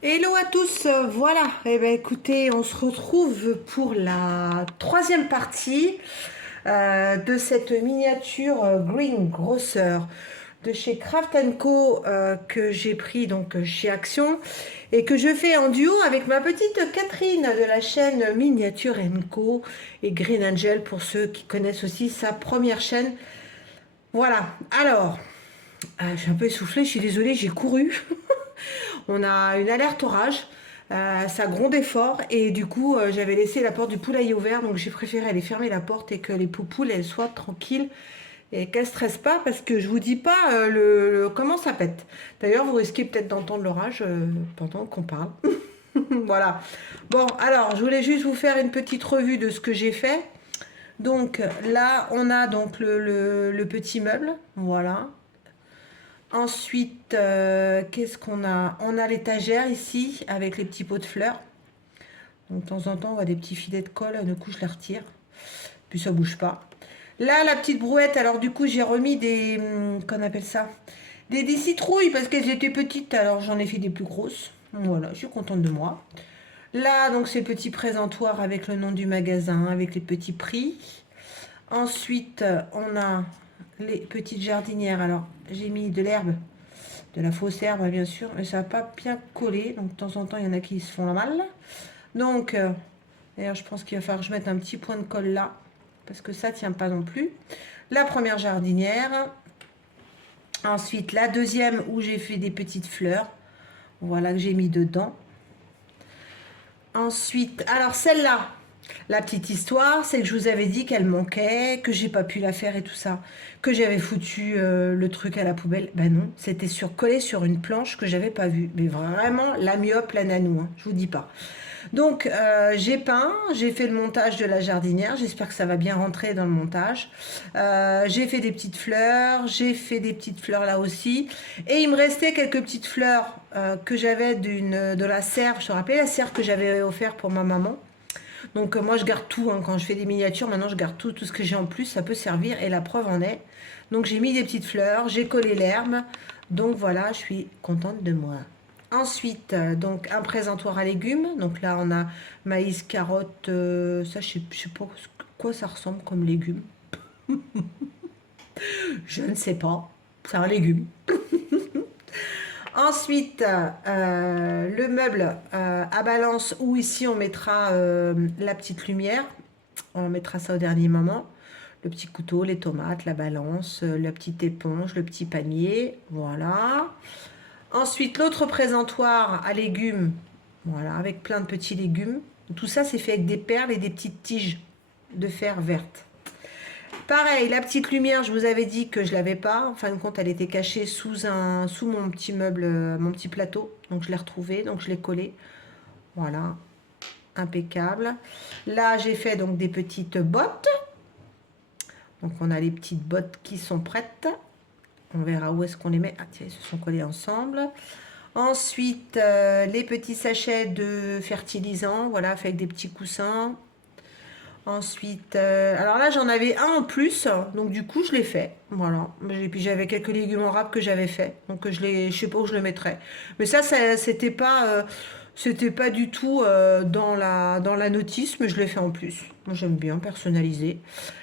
Hello à tous, voilà, eh ben, écoutez, on se retrouve pour la troisième partie de cette miniature Green Grocer de chez Craft Co que j'ai pris donc chez Action et que je fais en duo avec ma petite Catherine de la chaîne Miniature Co et Green Angel pour ceux qui connaissent aussi sa première chaîne. Voilà, alors, je suis un peu essoufflée, je suis désolée, j'ai couru. On a une alerte orage. Ça grondait fort et du coup j'avais laissé la porte du poulailler ouverte, donc j'ai préféré aller fermer la porte et que les poupoules elles soient tranquilles et qu'elles stressent pas parce que je vous dis pas comment ça pète. D'ailleurs vous risquez peut-être d'entendre l'orage pendant qu'on parle. Voilà. Bon alors je voulais juste vous faire une petite revue de ce que j'ai fait. Donc là on a donc le petit meuble, voilà. Ensuite, qu'est-ce qu'on a? On a l'étagère ici avec les petits pots de fleurs. Donc de temps en temps, on voit des petits filets de colle. Du coup, je les retire. Puis ça bouge pas. Là, la petite brouette. Alors du coup, j'ai remis des... qu'on appelle ça? Des citrouilles parce qu'elles étaient petites. Alors j'en ai fait des plus grosses. Voilà, je suis contente de moi. Là, donc, c'est le petit présentoir avec le nom du magasin, avec les petits prix. Ensuite, on a les petites jardinières. Alors, j'ai mis de l'herbe, de la fausse herbe, bien sûr, mais ça n'a pas bien collé. Donc, de temps en temps, il y en a qui se font la malle. Donc, d'ailleurs, je pense qu'il va falloir que je mette un petit point de colle là, parce que ça ne tient pas non plus. La première jardinière. Ensuite, la deuxième où j'ai fait des petites fleurs. Voilà que j'ai mis dedans. Ensuite, alors celle-là, la petite histoire, c'est que je vous avais dit qu'elle manquait, que j'ai pas pu la faire et tout ça, que j'avais foutu le truc à la poubelle. Ben non, c'était collé sur une planche que j'avais pas vue. Mais vraiment, la myope, la nanou, hein, je vous dis pas. Donc, j'ai peint, j'ai fait le montage de la jardinière. J'espère que ça va bien rentrer dans le montage. J'ai fait des petites fleurs, j'ai fait des petites fleurs là aussi. Et il me restait quelques petites fleurs que j'avais de la serre. Je te rappelais la serre que j'avais offert pour ma maman. Donc moi je garde tout hein, quand je fais des miniatures, maintenant je garde tout ce que j'ai en plus, ça peut servir et la preuve en est. Donc j'ai mis des petites fleurs, j'ai collé l'herbe, donc voilà, je suis contente de moi. Ensuite, donc un présentoir à légumes, donc là on a maïs, carottes, ça je sais pas quoi ça ressemble comme légumes, je ne sais pas, c'est un légume. Ensuite, le meuble à balance où ici on mettra la petite lumière. On mettra ça au dernier moment. Le petit couteau, les tomates, la balance, la petite éponge, le petit panier. Voilà. Ensuite, l'autre présentoir à légumes. Voilà, avec plein de petits légumes. Tout ça, c'est fait avec des perles et des petites tiges de fer verte. Pareil, la petite lumière, je vous avais dit que je l'avais pas. En fin de compte, elle était cachée sous mon petit meuble, mon petit plateau. Donc je l'ai retrouvée, donc je l'ai collée. Voilà, impeccable. Là, j'ai fait donc des petites bottes. Donc on a les petites bottes qui sont prêtes. On verra où est-ce qu'on les met. Ah tiens, ils se sont collés ensemble. Ensuite, les petits sachets de fertilisant, voilà, fait avec des petits coussins. Ensuite, alors là j'en avais un en plus, donc du coup je l'ai fait, voilà. Et puis j'avais quelques légumes en râpe que j'avais fait, donc je sais pas où je le mettrais. Mais ça c'était pas du tout dans la notice, mais je l'ai fait en plus. Moi j'aime bien personnaliser.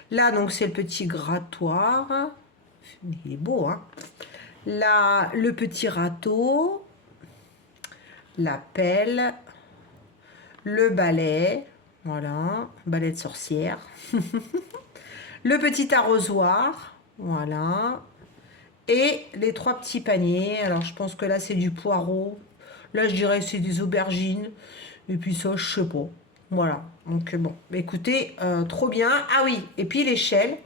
Là donc c'est le petit grattoir, il est beau, hein. Là le petit râteau, la pelle, le balai, voilà, balai de sorcière. Le petit arrosoir, voilà. Et les trois petits paniers. Alors, je pense que là, c'est du poireau. Là, je dirais que c'est des aubergines. Et puis ça, je sais pas. Voilà. Donc, bon. Écoutez, trop bien. Ah oui, et puis l'échelle.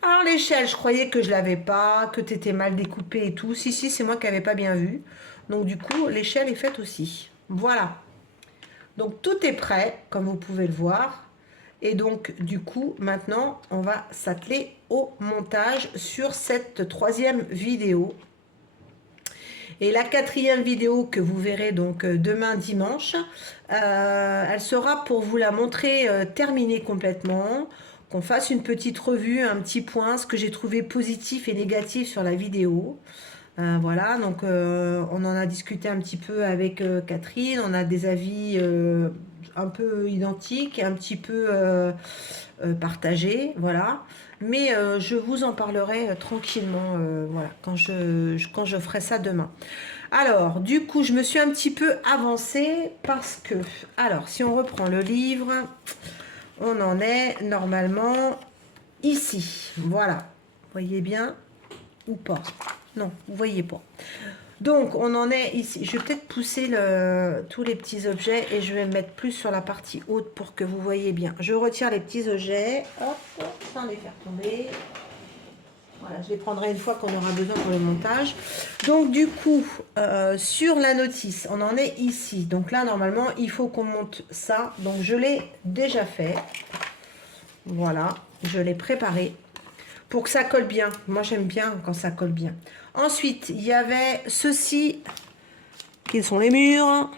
Alors, l'échelle, je croyais que je l'avais pas, que t'étais mal découpée et tout. Si, si, c'est moi qui n'avais pas bien vu. Donc, du coup, l'échelle est faite aussi. Voilà. Donc, tout est prêt, comme vous pouvez le voir. Et donc, du coup, maintenant, on va s'atteler au montage sur cette troisième vidéo. Et la quatrième vidéo que vous verrez donc demain dimanche, elle sera pour vous la montrer terminée complètement, qu'on fasse une petite revue, un petit point, ce que j'ai trouvé positif et négatif sur la vidéo. Voilà, donc on en a discuté un petit peu avec Catherine. On a des avis un peu identiques, un petit peu partagés, voilà. Mais je vous en parlerai tranquillement, voilà, quand je ferai ça demain. Alors, du coup, je me suis un petit peu avancée parce que, alors, si on reprend le livre, on en est normalement ici. Voilà. Vous voyez bien ou pas? Non, vous voyez pas. Donc, on en est ici. Je vais peut-être pousser tous les petits objets et je vais me mettre plus sur la partie haute pour que vous voyez bien. Je retire les petits objets. Hop, sans les faire tomber. Voilà, je les prendrai une fois qu'on aura besoin pour le montage. Donc, du coup, sur la notice, on en est ici. Donc là, normalement, il faut qu'on monte ça. Donc, je l'ai déjà fait. Voilà, je l'ai préparé pour que ça colle bien. Moi, j'aime bien quand ça colle bien. Ensuite, il y avait ceci, qui sont les murs.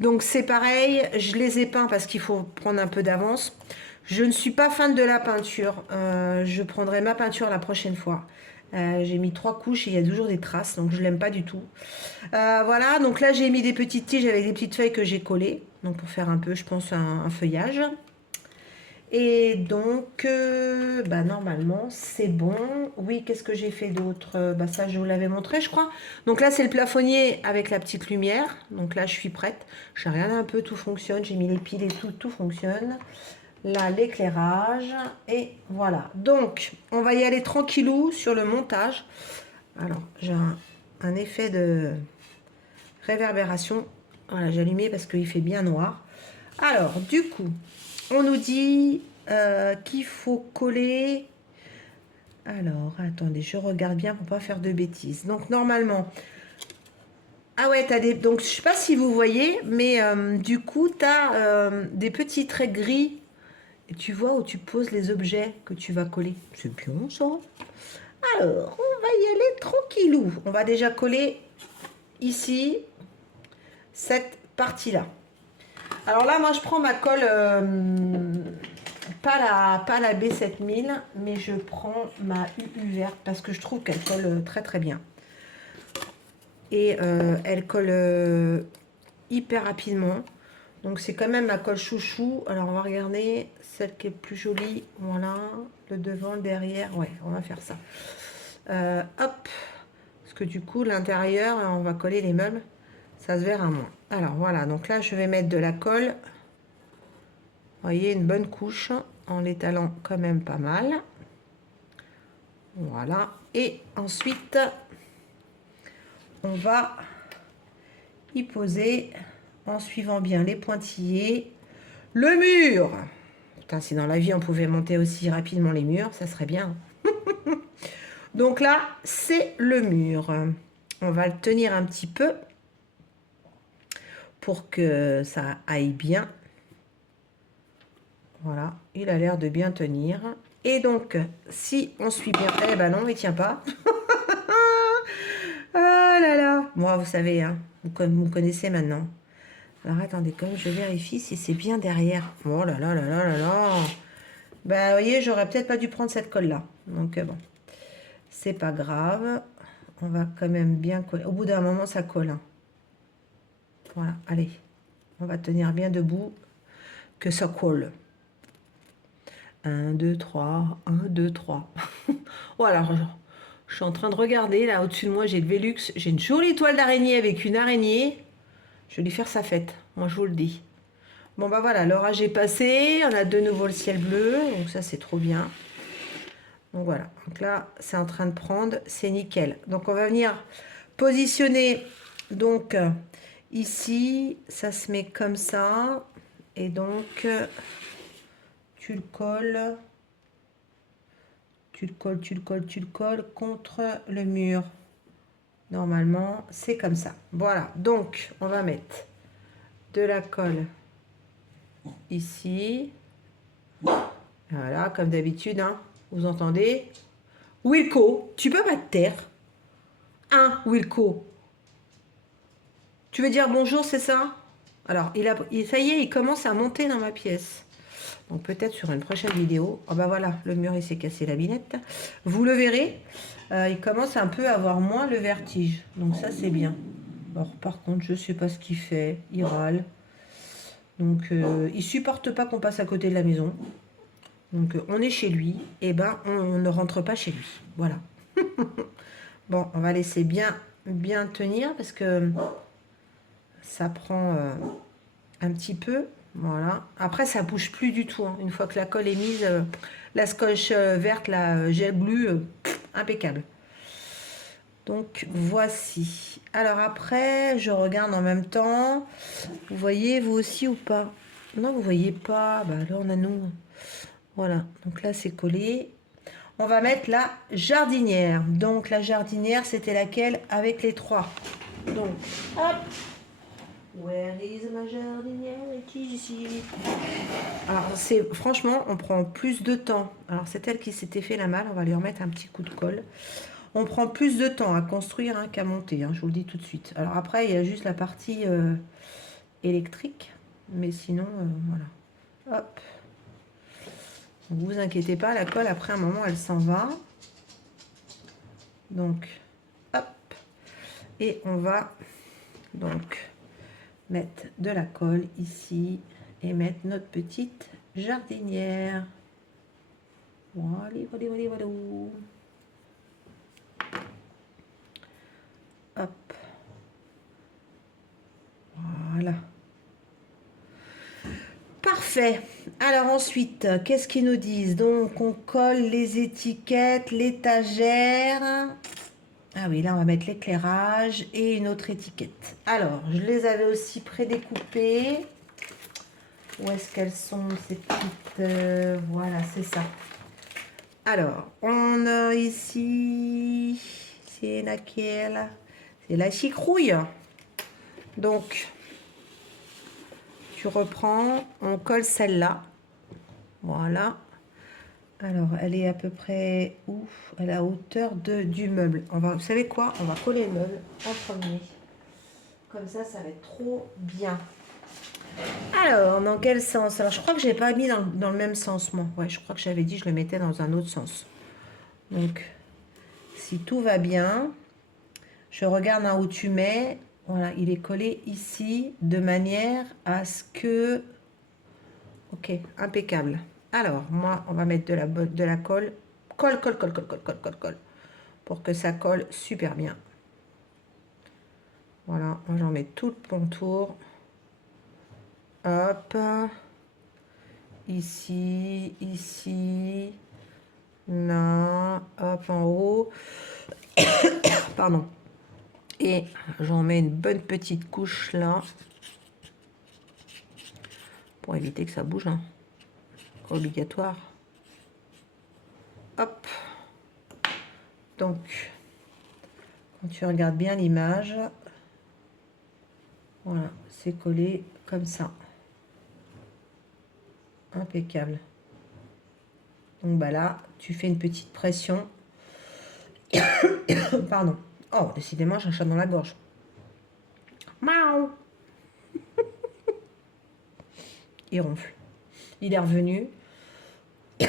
Donc, c'est pareil, je les ai peints parce qu'il faut prendre un peu d'avance. Je ne suis pas fan de la peinture. Je prendrai ma peinture la prochaine fois. J'ai mis 3 couches et il y a toujours des traces, donc je l'aime pas du tout. Voilà, donc là, j'ai mis des petites tiges avec des petites feuilles que j'ai collées. Donc, pour faire un peu, je pense, un feuillage. Et donc, bah, normalement, c'est bon. Oui, qu'est-ce que j'ai fait d'autre? Bah, ça, je vous l'avais montré, je crois. Donc là, c'est le plafonnier avec la petite lumière. Donc là, je suis prête. J'ai regardé un peu, tout fonctionne. J'ai mis les piles et tout fonctionne. Là, l'éclairage. Et voilà. Donc, on va y aller tranquillou sur le montage. Alors, j'ai un effet de réverbération. Voilà, j'ai allumé parce qu'il fait bien noir. Alors, du coup, on nous dit qu'il faut coller. Alors, attendez, je regarde bien pour pas faire de bêtises. Donc, normalement... Ah ouais, t'as des... Donc, je sais pas si vous voyez, mais du coup, tu as des petits traits gris. Et tu vois où tu poses les objets que tu vas coller. C'est bien, ça. Alors, on va y aller tranquillou. On va déjà coller ici cette partie-là. Alors là, moi, je prends ma colle, pas la B7000, mais je prends ma UU verte parce que je trouve qu'elle colle très très bien. Et elle colle hyper rapidement. Donc c'est quand même ma colle chouchou. Alors on va regarder celle qui est plus jolie. Voilà, le devant, le derrière. Ouais, on va faire ça. Hop. Parce que du coup, l'intérieur, on va coller les meubles. Ça se verra moins. Alors voilà, donc là, je vais mettre de la colle. Vous voyez, une bonne couche en l'étalant quand même pas mal. Voilà. Et ensuite, on va y poser en suivant bien les pointillés le mur. Putain, si dans la vie on pouvait monter aussi rapidement les murs, ça serait bien. Donc là, c'est le mur. On va le tenir un petit peu pour que ça aille bien. Voilà, il a l'air de bien tenir. Et donc, si on suit bien... Eh ben non, il tient pas. Ah là là. Moi, vous savez, hein, vous me connaissez maintenant. Alors, attendez, comme je vérifie si c'est bien derrière. Oh là là là là là là. Ben, vous voyez, j'aurais peut-être pas dû prendre cette colle-là. Donc, bon, c'est pas grave. On va quand même bien coller. Au bout d'un moment, ça colle. Hein. Voilà, allez. On va tenir bien debout. Que ça colle. 1, 2, 3. 1, 2, 3. Voilà, je suis en train de regarder. Là, au-dessus de moi, j'ai le Velux. J'ai une jolie toile d'araignée avec une araignée. Je vais lui faire sa fête. Moi, je vous le dis. Bon, bah voilà, l'orage est passé. On a de nouveau le ciel bleu. Donc, ça, c'est trop bien. Donc, voilà. Donc là, c'est en train de prendre. C'est nickel. Donc, on va venir positionner. Donc, ici, ça se met comme ça. Et donc, tu le colles. Tu le colles, tu le colles, tu le colles contre le mur. Normalement, c'est comme ça. Voilà. Donc, on va mettre de la colle ici. Voilà, comme d'habitude, hein. Vous entendez? Wilco, tu peux pas te taire. Hein, Wilco? Tu veux dire bonjour, c'est ça? Alors, ça y est, il commence à monter dans ma pièce. Donc, peut-être sur une prochaine vidéo. Oh, bah voilà, le mur, il s'est cassé la binette. Vous le verrez. il commence un peu à avoir moins le vertige. Donc ça, c'est bien. Alors, par contre, je ne sais pas ce qu'il fait. Il râle. Donc, il supporte pas qu'on passe à côté de la maison. Donc, on est chez lui. Et ben, on ne rentre pas chez lui. Voilà. Bon, on va laisser bien tenir parce que ça prend un petit peu. Voilà. Après, ça bouge plus du tout, hein. Une fois que la colle est mise, la scotch verte, la gel glue, impeccable. Donc voici. Alors après, je regarde en même temps. Vous voyez vous aussi ou pas? Non, vous voyez pas. Bah alors on a nous. Voilà. Donc là c'est collé. On va mettre la jardinière. Donc la jardinière, c'était laquelle avec les trois. Donc hop. Where is ma jardinière? Est ici. Alors c'est franchement, on prend plus de temps. Alors c'est elle qui s'était fait la malle. On va lui remettre un petit coup de colle. On prend plus de temps à construire hein, qu'à monter, hein, je vous le dis tout de suite. Alors après, il y a juste la partie électrique, mais sinon, voilà. Hop. Ne vous inquiétez pas, la colle, après un moment, elle s'en va. Donc, hop. Et on va donc mettre de la colle ici et mettre notre petite jardinière. Voilà, voilà, voilà, voilà. Hop. Voilà. Parfait. Alors ensuite, qu'est-ce qu'ils nous disent? Donc, on colle les étiquettes, l'étagère. Ah oui, là, on va mettre l'éclairage et une autre étiquette. Alors, je les avais aussi prédécoupées. Où est-ce qu'elles sont, ces petites... voilà, c'est ça. Alors, on a ici... C'est laquelle? C'est la chicrouille. Donc, tu reprends, on colle celle-là. Voilà. Alors, elle est à peu près où? À la hauteur du meuble. Vous savez quoi? On va coller le meuble en premier. Comme ça va être trop bien. Alors, dans quel sens? Alors, je crois que je n'ai pas mis dans le même sens, moi. Ouais, je crois que j'avais dit que je le mettais dans un autre sens. Donc, si tout va bien, je regarde où tu mets. Voilà, il est collé ici de manière à ce que... Ok, impeccable. Alors, moi, on va mettre de la colle. Colle, colle, colle, colle, colle, colle, colle, colle. Pour que ça colle super bien. Voilà, j'en mets tout le contour. Hop. Ici, ici. Là. Hop, en haut. Pardon. Et j'en mets une bonne petite couche là. Pour éviter que ça bouge, hein. Obligatoire. Hop. Donc, quand tu regardes bien l'image, voilà, c'est collé comme ça. Impeccable. Donc bah là, tu fais une petite pression. Pardon. Oh, décidément, j'ai un chat dans la gorge. Miaou. Il ronfle. Il est revenu. Je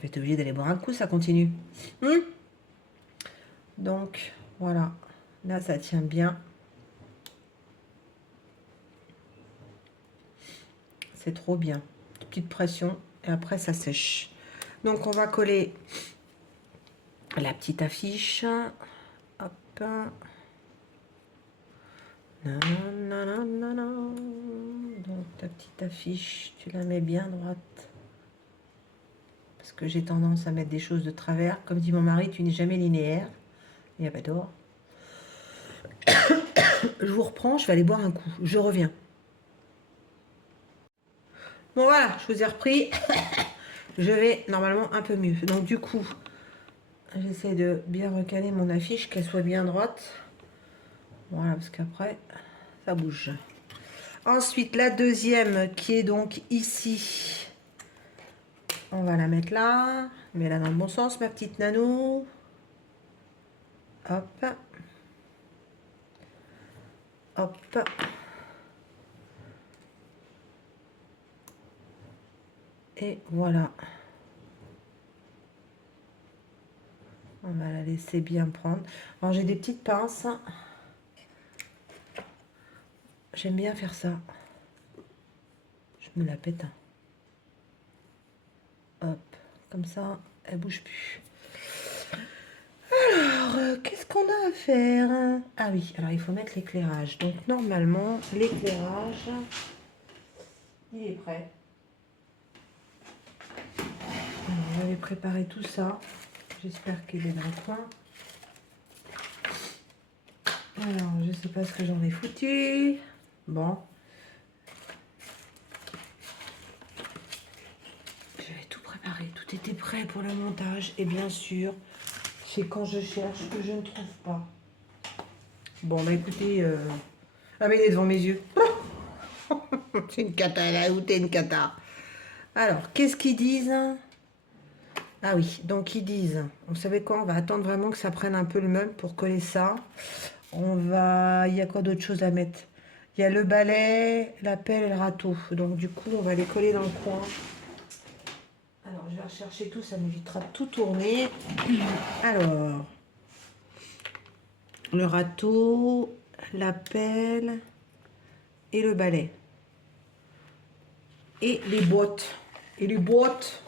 vais être obligée d'aller boire un coup, ça continue. Donc, voilà. Là, ça tient bien. C'est trop bien. Petite pression. Et après, ça sèche. Donc, on va coller la petite affiche. Hop. Nanana. Donc, ta petite affiche, tu la mets bien droite. Parce que j'ai tendance à mettre des choses de travers. Comme dit mon mari, tu n'es jamais linéaire. Il n'y a pas d'or. Je vous reprends, je vais aller boire un coup. Je reviens. Bon voilà, je vous ai repris. Je vais normalement un peu mieux. Donc du coup, j'essaie de bien recaler mon affiche, qu'elle soit bien droite. Voilà, parce qu'après, ça bouge. Ensuite, la deuxième qui est donc ici. On va la mettre là. Mets-la dans le bon sens, ma petite nanou. Hop. Hop. Et voilà. On va la laisser bien prendre. Alors j'ai des petites pinces. J'aime bien faire ça. Je me la pète. Hop, comme ça, elle bouge plus. Alors, qu'est-ce qu'on a à faire? Ah oui, alors il faut mettre l'éclairage. Donc normalement, l'éclairage, il est prêt. Alors, on va aller préparer tout ça. J'espère qu'il est dans le coin. Alors, je sais pas ce que j'en ai foutu. Bon. J'avais tout préparé, tout était prêt pour le montage. Et bien sûr, c'est quand je cherche que je ne trouve pas. Bon, bah écoutez, ah mais il est devant mes yeux. C'est une cata, là où t'es une cata. Alors, qu'est-ce qu'ils disent? Ah oui, donc ils disent, vous savez quoi, on va attendre vraiment que ça prenne un peu le meuble pour coller ça. On va, il y a quoi d'autre chose à mettre? Il y a le balai, la pelle et le râteau. Donc du coup, on va les coller dans le coin. Alors, je vais rechercher tout, ça m'évitera de tout tourner. Alors, le râteau, la pelle et le balai. Et les boîtes. Et les boîtes.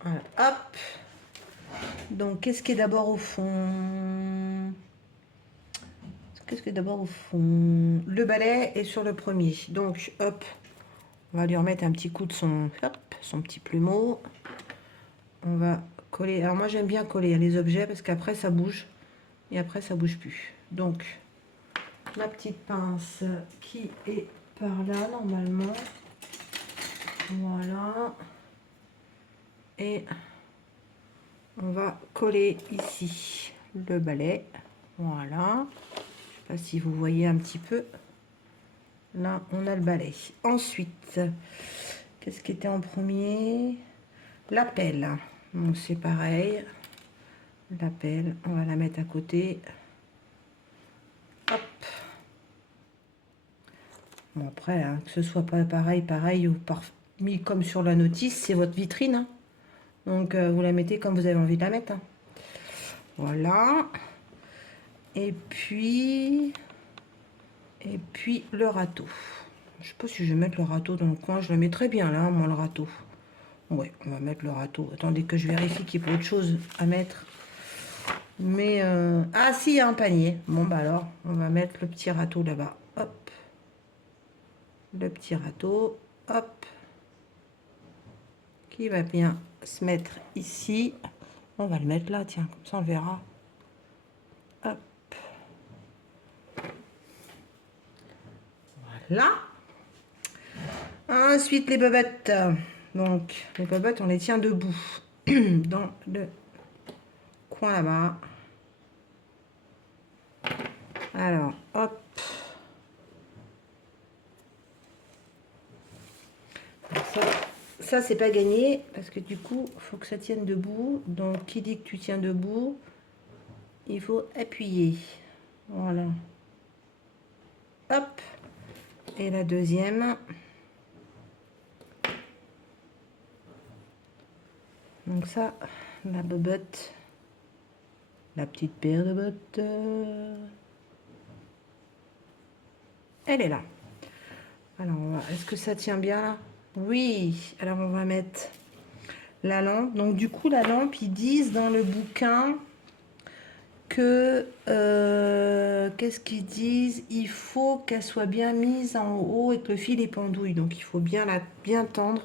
Voilà, hop. Donc, qu'est-ce qui est d'abord au fond? Qu'est-ce qui est d'abord au fond? Le balai est sur le premier. Donc, hop, on va lui remettre un petit coup de son petit plumeau. On va coller. Alors, moi, j'aime bien coller les objets parce qu'après, ça bouge. Et après, ça bouge plus. Donc, la petite pince qui est par là, normalement. Voilà. Et on va coller ici le balai. Voilà. Je ne sais pas si vous voyez un petit peu. Là, on a le balai. Ensuite, qu'est-ce qui était en premier? La pelle. Donc, c'est pareil. La pelle, on va la mettre à côté. Hop. Bon, après, hein, que ce soit pas pareil ou mis comme sur la notice, c'est votre vitrine. Hein. Donc, vous la mettez comme vous avez envie de la mettre. Hein. Voilà. Et puis le râteau. Je sais pas si je vais mettre le râteau dans le coin. Je le mettrai bien là, moi, le râteau. Ouais, on va mettre le râteau. Attendez que je vérifie qu'il y ait pas autre chose à mettre. Mais, ah si, il y a un panier. Bon, bah alors, on va mettre le petit râteau là-bas. Hop. Le petit râteau. Hop. Qui va bien se mettre ici. On va le mettre là, tiens, comme ça on le verra. Hop. Voilà. Ensuite, les bobettes. Donc, les bobettes, on les tient debout. Dans le coin là-bas. Alors, hop. Ça c'est pas gagné parce que du coup, il faut que ça tienne debout. Donc, qui dit que tu tiens debout, il faut appuyer. Voilà. Hop. Et la deuxième. Donc ça, la bobette. La petite paire de bottes. Elle est là. Alors, est-ce que ça tient bien là? Oui. Alors, on va mettre la lampe. Donc, du coup, la lampe, ils disent dans le bouquin que... qu'est-ce qu'ils disent? Il faut qu'elle soit bien mise en haut et que le fil est pendouille. Donc, il faut bien bien tendre.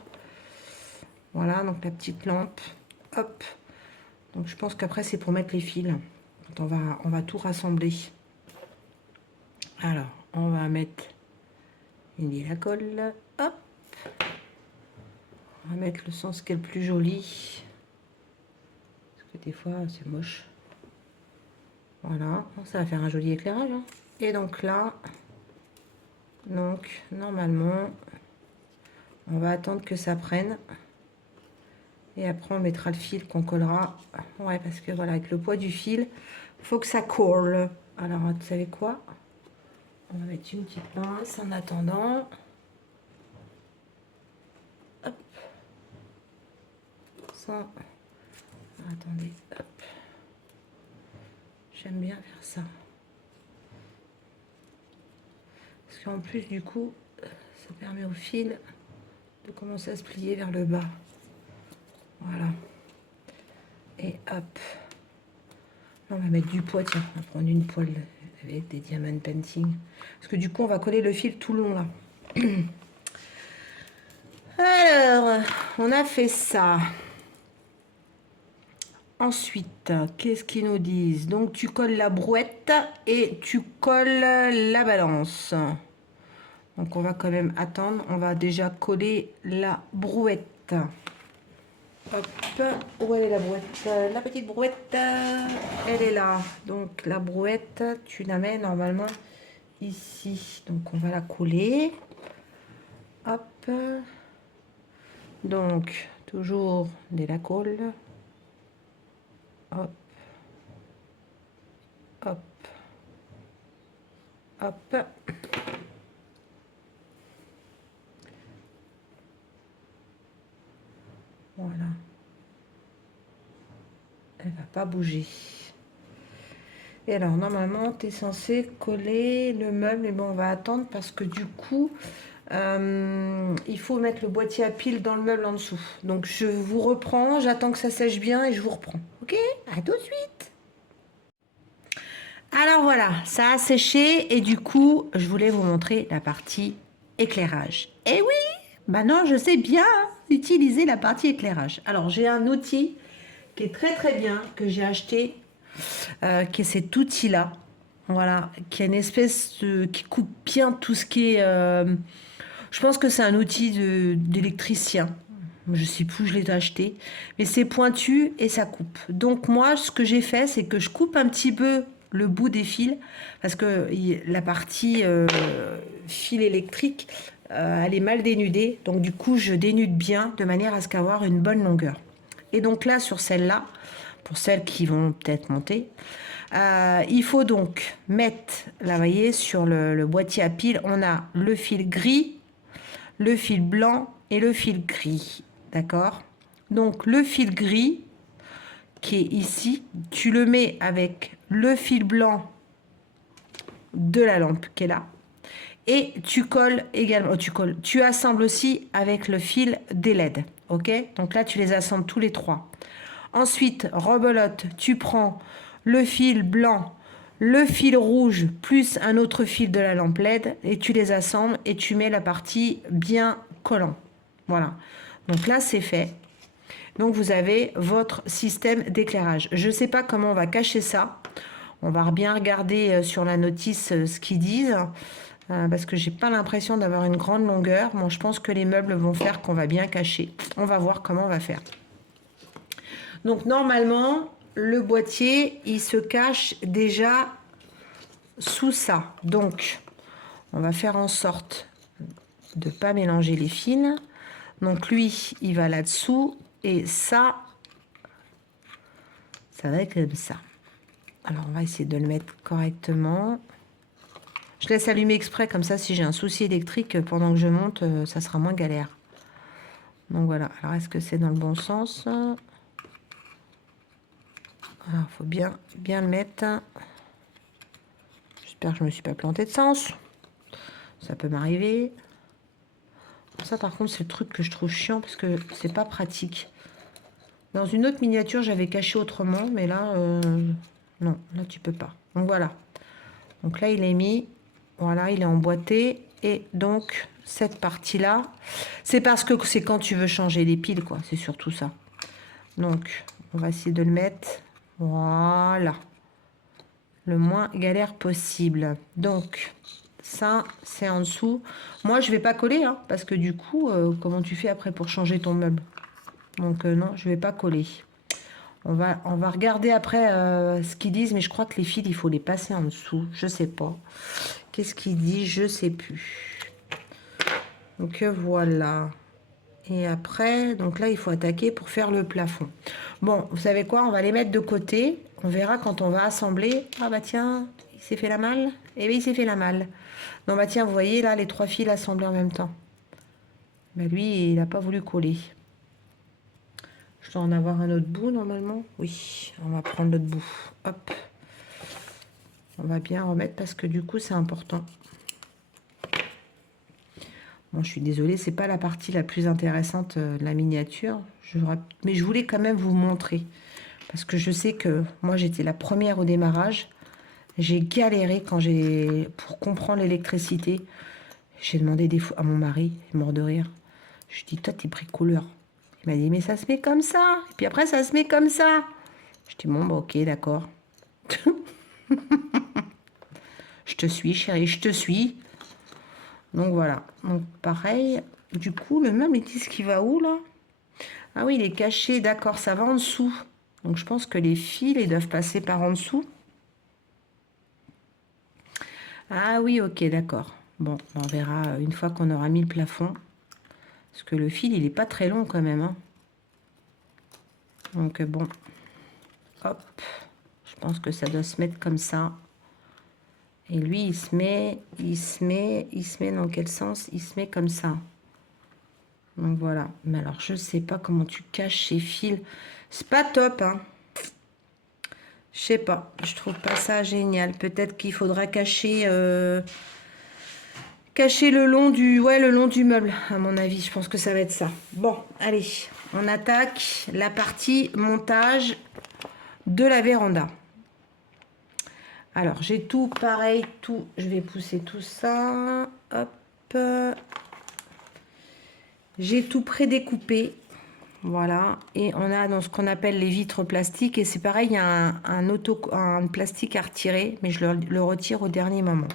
Voilà, donc la petite lampe. Hop. Donc, je pense qu'après, c'est pour mettre les fils. Quand on va tout rassembler. Alors, on va mettre... la colle, hop. On va mettre le sens qui est le plus joli. Parce que des fois, c'est moche. Voilà, ça va faire un joli éclairage. Hein. Et donc là, donc normalement, on va attendre que ça prenne. Et après, on mettra le fil qu'on collera. Ouais, parce que voilà, avec le poids du fil, il faut que ça colle. Alors, vous savez quoi? On va mettre une petite pince en attendant. Hop. Ça. attendez, hop. J'aime bien faire ça. Parce qu'en plus, du coup, ça permet au fil de commencer à se plier vers le bas. Voilà. Et hop. Là, on va mettre du poids, tiens, on va prendre une poêle avec des diamond painting. Parce que du coup, on va coller le fil tout le long là. Alors, on a fait ça. Ensuite, qu'est-ce qu'ils nous disent? Donc, tu colles la brouette et tu colles la balance. Donc, on va quand même attendre. On va déjà coller la brouette. Hop, où elle est la brouette? La petite brouette, elle est là. Donc, la brouette, tu la mets normalement ici. Donc, on va la coller. Hop. Donc, toujours de la colle. Hop, hop, hop. Voilà. Elle va pas bouger. Et alors, normalement, tu es censé coller le meuble. Mais bon, on va attendre parce que du coup, il faut mettre le boîtier à piles dans le meuble en dessous. Donc, je vous reprends. J'attends que ça sèche bien et je vous reprends. Ok? À tout de suite. Alors voilà, ça a séché et du coup, je voulais vous montrer la partie éclairage. Et oui, maintenant je sais bien utiliser la partie éclairage. Alors j'ai un outil qui est très très bien, que j'ai acheté, qui est cet outil-là. Voilà, qui est une espèce de, qui coupe bien tout ce qui est... je pense que c'est un outil d'électricien. Je sais plus où je l'ai acheté. Mais c'est pointu et ça coupe. Donc moi, ce que j'ai fait, c'est que je coupe un petit peu le bout des fils. Parce que la partie fil électrique, elle est mal dénudée. Donc du coup, je dénude bien de manière à ce qu'avoir une bonne longueur. Et donc là, sur celle-là, pour celles qui vont peut-être monter, il faut donc mettre, là, vous voyez, sur le boîtier à piles, on a le fil gris, le fil blanc et le fil gris. D'accord? Donc le fil gris qui est ici, tu le mets avec le fil blanc de la lampe qui est là. Et tu colles également, tu assembles aussi avec le fil des LED. Ok? Donc là, tu les assembles tous les trois. Ensuite, rebelote, tu prends le fil blanc, le fil rouge, plus un autre fil de la lampe LED, et tu les assembles et tu mets la partie bien collant. Voilà. Donc là, c'est fait. Donc vous avez votre système d'éclairage. Je ne sais pas comment on va cacher ça. On va bien regarder sur la notice ce qu'ils disent. Parce que j'ai pas l'impression d'avoir une grande longueur. Bon, je pense que les meubles vont faire qu'on va bien cacher. On va voir comment on va faire. Donc normalement, le boîtier, il se cache déjà sous ça. Donc, on va faire en sorte de ne pas mélanger les fils. Donc lui, il va là-dessous. Et ça va être comme ça. Alors, on va essayer de le mettre correctement. Je laisse allumer exprès, comme ça, si j'ai un souci électrique pendant que je monte, ça sera moins galère. Donc voilà. Alors, est-ce que c'est dans le bon sens? Alors, il faut bien le mettre. J'espère que je ne me suis pas plantée de sens. Ça peut m'arriver. Ça, par contre, c'est le truc que je trouve chiant parce que c'est pas pratique. Dans une autre miniature, j'avais caché autrement, mais là, non, là, tu peux pas. Donc voilà. Donc là, il est mis. Voilà, il est emboîté. Et donc, cette partie-là, c'est parce que c'est quand tu veux changer les piles, quoi. C'est surtout ça. Donc, on va essayer de le mettre. Voilà. Le moins galère possible. Donc, ça, c'est en dessous. Moi, je vais pas coller, hein, parce que du coup, comment tu fais après pour changer ton meuble? Donc, non, je vais pas coller. On va regarder après ce qu'ils disent, mais je crois que les fils, il faut les passer en dessous. Je sais pas. Qu'est-ce qu'ils disent? Je sais plus. Donc, voilà. Et après, donc là, il faut attaquer pour faire le plafond. Bon, vous savez quoi? On va les mettre de côté. On verra quand on va assembler. Ah bah tiens, il s'est fait la malle. Eh bien, il s'est fait la malle. Non, bah tiens, vous voyez là, les trois fils assemblés en même temps. Bah lui, il n'a pas voulu coller. Je dois en avoir un autre bout normalement. Oui, on va prendre l'autre bout. Hop. On va bien remettre parce que du coup c'est important. Bon, je suis désolée, c'est pas la partie la plus intéressante de la miniature. Mais je voulais quand même vous montrer. Parce que je sais que moi j'étais la première au démarrage. J'ai galéré pour comprendre l'électricité. J'ai demandé des fois à mon mari, il est mort de rire. Je dis, toi, t'es bricoleur. Il m'a dit, mais ça se met comme ça. Et puis après, ça se met comme ça. Je dis, bon, bah, ok, d'accord. Je te suis, chérie, je te suis. Donc voilà. Donc pareil. Du coup, le meuble, ils disent qu'il va où, là? Ah oui, il est caché, d'accord, ça va en dessous. Donc je pense que les fils, ils doivent passer par en dessous. Ah oui, ok, d'accord. Bon, on verra une fois qu'on aura mis le plafond. Parce que le fil, il n'est pas très long quand même, hein. Donc bon, hop, je pense que ça doit se mettre comme ça. Et lui, il se met dans quel sens? Il se met comme ça. Donc voilà. Mais alors, je sais pas comment tu caches ces fils. C'est pas top, hein. Je sais pas. Je trouve pas ça génial. Peut-être qu'il faudra cacher le long du meuble, à mon avis. Je pense que ça va être ça. Bon, allez, on attaque la partie montage de la véranda. Alors, j'ai tout pareil, tout. Je vais pousser tout ça. Hop. J'ai tout prédécoupé. Voilà. Et on a dans ce qu'on appelle les vitres plastiques. Et c'est pareil, il y a un plastique à retirer, mais je le retire au dernier moment.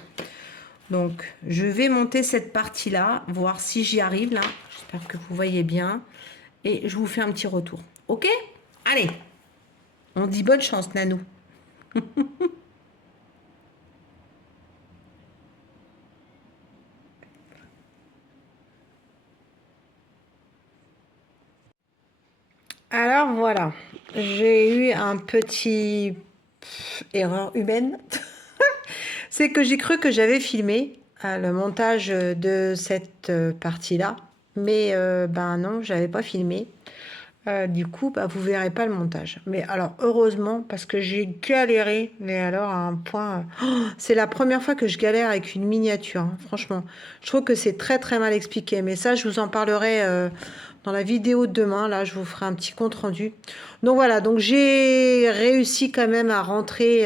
Donc, je vais monter cette partie-là, voir si j'y arrive là. J'espère que vous voyez bien. Et je vous fais un petit retour. Ok? Allez. On dit bonne chance, Nanou. Alors voilà, j'ai eu un petit erreur humaine. C'est que j'ai cru que j'avais filmé le montage de cette partie-là. Mais ben non, j'avais pas filmé. Du coup, bah, vous verrez pas le montage. Mais alors, heureusement, parce que j'ai galéré, mais alors à un point... c'est la première fois que je galère avec une miniature, hein, franchement. Je trouve que c'est très très mal expliqué. Mais ça, je vous en parlerai dans la vidéo de demain. Là, je vous ferai un petit compte rendu. Donc voilà, donc j'ai réussi quand même à rentrer...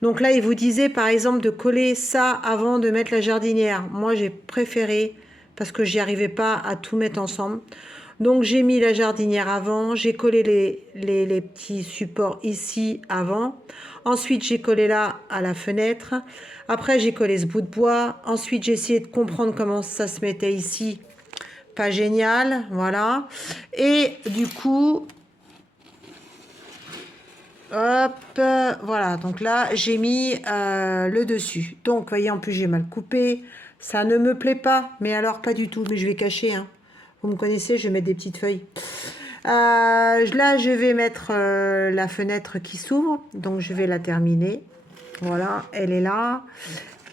Donc là, il vous disait, par exemple, de coller ça avant de mettre la jardinière. Moi, j'ai préféré, parce que j'y arrivais pas à tout mettre ensemble. Donc j'ai mis la jardinière avant, j'ai collé les petits supports ici avant. Ensuite j'ai collé là à la fenêtre. Après j'ai collé ce bout de bois. Ensuite j'ai essayé de comprendre comment ça se mettait ici. Pas génial, voilà. Et du coup, hop, voilà. Donc là j'ai mis le dessus. Donc vous voyez, en plus j'ai mal coupé. Ça ne me plaît pas, mais alors pas du tout. Mais je vais cacher, hein. Vous me connaissez, je vais mettre des petites feuilles. Là, je vais mettre la fenêtre qui s'ouvre. Donc, je vais la terminer. Voilà, elle est là.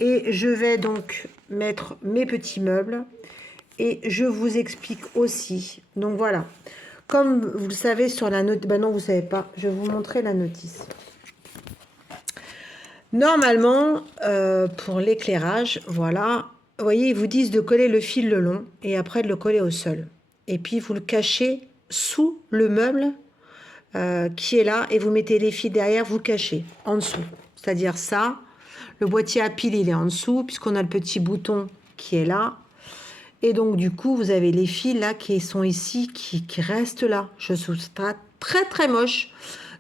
Et je vais donc mettre mes petits meubles. Et je vous explique aussi. Donc, voilà. Comme vous le savez sur la notice... Ben non, vous ne savez pas. Je vais vous montrer la notice. Normalement, pour l'éclairage, voilà... Vous voyez, ils vous disent de coller le fil le long et après de le coller au sol. Et puis, vous le cachez sous le meuble qui est là et vous mettez les fils derrière, vous le cachez en dessous. C'est-à-dire ça, le boîtier à piles, il est en dessous puisqu'on a le petit bouton qui est là. Et donc, du coup, vous avez les fils là qui sont ici, qui restent là. Je trouve ça très, très moche.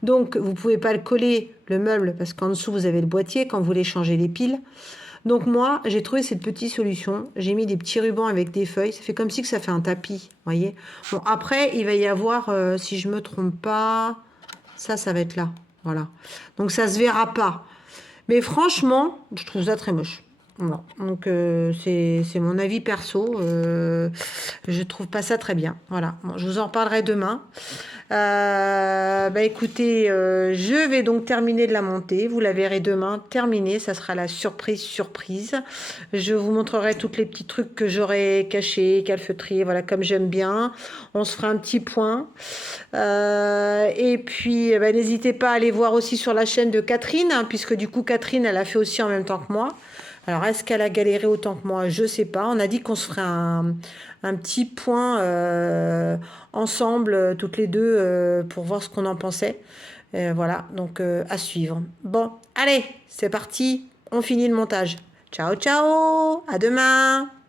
Donc, vous ne pouvez pas le coller, le meuble, parce qu'en dessous, vous avez le boîtier quand vous voulez changer les piles. Donc moi, j'ai trouvé cette petite solution. J'ai mis des petits rubans avec des feuilles. Ça fait comme si que ça fait un tapis, voyez. Bon, après, il va y avoir, si je me trompe pas, ça va être là. Voilà. Donc ça se verra pas. Mais franchement, je trouve ça très moche. Voilà. Donc, c'est mon avis perso. Je trouve pas ça très bien. Voilà. Bon, je vous en parlerai demain. Bah écoutez, je vais donc terminer de la monter. Vous la verrez demain terminée. Ça sera la surprise. Je vous montrerai tous les petits trucs que j'aurai cachés, calfeutrés. Voilà, comme j'aime bien. On se fera un petit point. Et puis, bah, n'hésitez pas à aller voir aussi sur la chaîne de Catherine, hein, puisque du coup, Catherine, elle a fait aussi en même temps que moi. Alors, est-ce qu'elle a galéré autant que moi? Je sais pas. On a dit qu'on se ferait un petit point ensemble, toutes les deux, pour voir ce qu'on en pensait. Voilà, donc à suivre. Bon, allez, c'est parti. On finit le montage. Ciao, ciao. À demain.